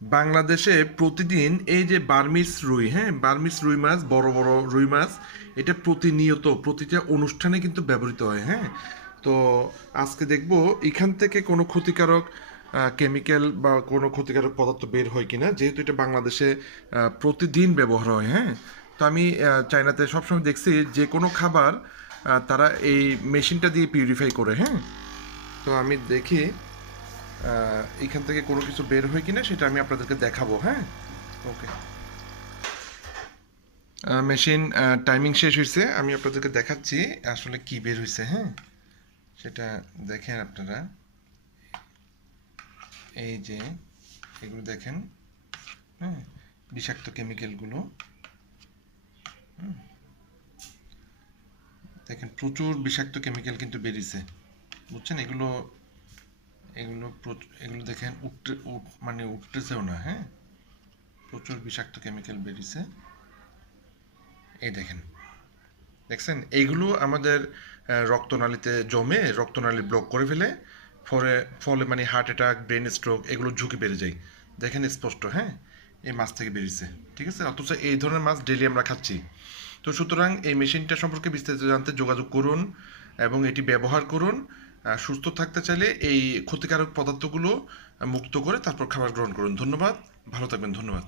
বাংলাদেশে প্রতিদিন এই যে বার্মিস রুই, হ্যাঁ, বার্মিস রুই মাছ, বড় বড় রুই মাছ, এটা প্রতিনিয়ত প্রতিটা অনুষ্ঠানে কিন্তু ব্যবহৃত হয়, হ্যাঁ। তো আজকে দেখব এখান থেকে কোনো ক্ষতিকারক কেমিক্যাল বা কোনো ক্ষতিকারক পদার্থ বের হয় কিনা, যেহেতু এটা বাংলাদেশে প্রতিদিন ব্যবহার হয়, হ্যাঁ। তো আমি চায়নাতে সবসময় দেখছি যে কোনো খাবার তারা এই মেশিনটা দিয়ে পিউরিফাই করে, হ্যাঁ। তো আমি দেখি এখান থেকে কোনো কিছু বের হয় কিনা, সেটা আমি আপনাদেরকে দেখাবো, হ্যাঁ। ওকে, মেশিন টাইমিং শেষ হয়েছে, আমি আপনাদেরকে দেখাচ্ছি আসলে কি বের হয়েছে, হ্যাঁ। সেটা দেখেন আপনারা, এই যে এগুলো দেখেন, হ্যাঁ, বিষাক্ত কেমিক্যালগুলো দেখেন, প্রচুর বিষাক্ত কেমিক্যাল কিন্তু বেরিয়েছে, বুঝছেন। এগুলো এগুলো এগুলো দেখেন মানে উঠতেছেও না, হ্যাঁ। প্রচুর বিষাক্ত কেমিক্যাল বেরিয়েছে, এই দেখেন, দেখছেন। এইগুলো আমাদের রক্তনালীতে জমে রক্তনালী ব্লক করে ফেলে, ফলে ফলে মানে হার্ট অ্যাটাক, ব্রেন স্ট্রোক এগুলো ঝুঁকি বেড়ে যায়। দেখেন স্পষ্ট, হ্যাঁ, এই মাছ থেকে বেরিয়েছে, ঠিক আছে। অথচ এই ধরনের মাছ ডেলি আমরা খাচ্ছি। তো সুতরাং এই মেশিনটা সম্পর্কে বিস্তারিত জানতে যোগাযোগ করুন এবং এটি ব্যবহার করুন। সুস্থ থাকতে চাইলে এই ক্ষতিকারক পদার্থগুলো মুক্ত করে তারপর খাবার গ্রহণ করুন। ধন্যবাদ, ভালো থাকবেন, ধন্যবাদ।